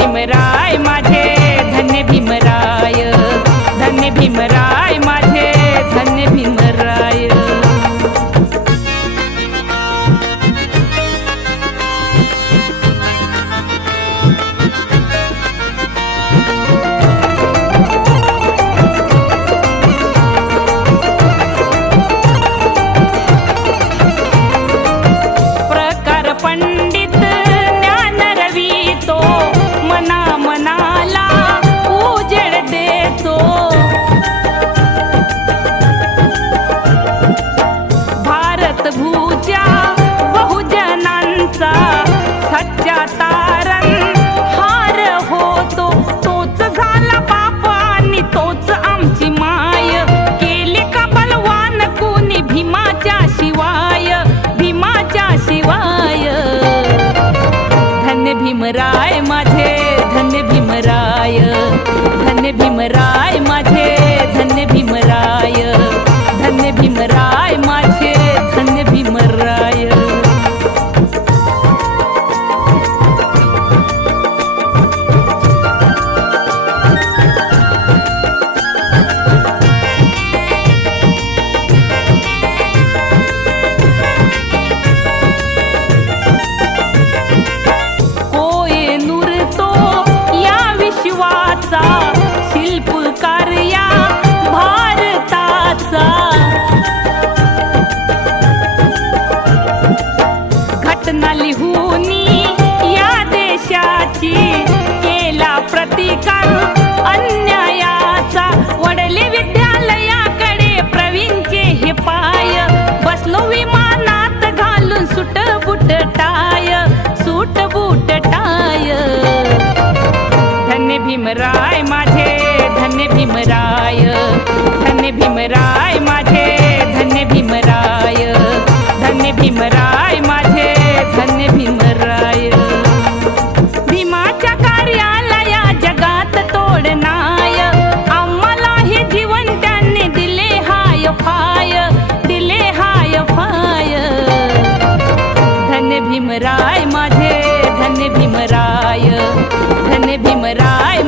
भीमराय माझे धन्य भीमराय, धन्य भीमराय माझे धन्य भीमराय। प्रकार पंडित ज्ञान रवी तो, मना मनाला उजेड देतो। भारत भूच्या बहुजनांचा सच्चा तारण हार होतो। तोच झाला बाप आणि तोच आमची माय, केले का बलवान कोणी भीमाच्या शिवाय, भीमाच्या शिवाय। धन्य भीमराय माझे धन्य भीमराय, धन्य भीमराय माझे धन्य भीमराय, धन्य भीमराय माझे धन्य भीमराय। कोहिनूर तो या विश्वाचा शिल्पकार या भारताचा। घटना लिहूनी या देशाची केला प्रतिकार अन्यायाचा। वडले विद्यालयाकडे प्रवीणचे हे पाय, बसलो विमानात घालून सूट बूट टाय, सूट बूट टाय। धन्य भीमराय माझे धन्य भीमराय, धन्य भीमराय माझे धन्य भीमराय, धन्य भीमराय माझे धन्य भीमराय। भीमाच्या कार्याला या जगात तोडनाय, आम्हाला हे जीवन त्यांनी दिले हाय फाय, दिले हाय फाय। धन्य भीमराय माझे धन्य भीमराय, धन्य भीमराय।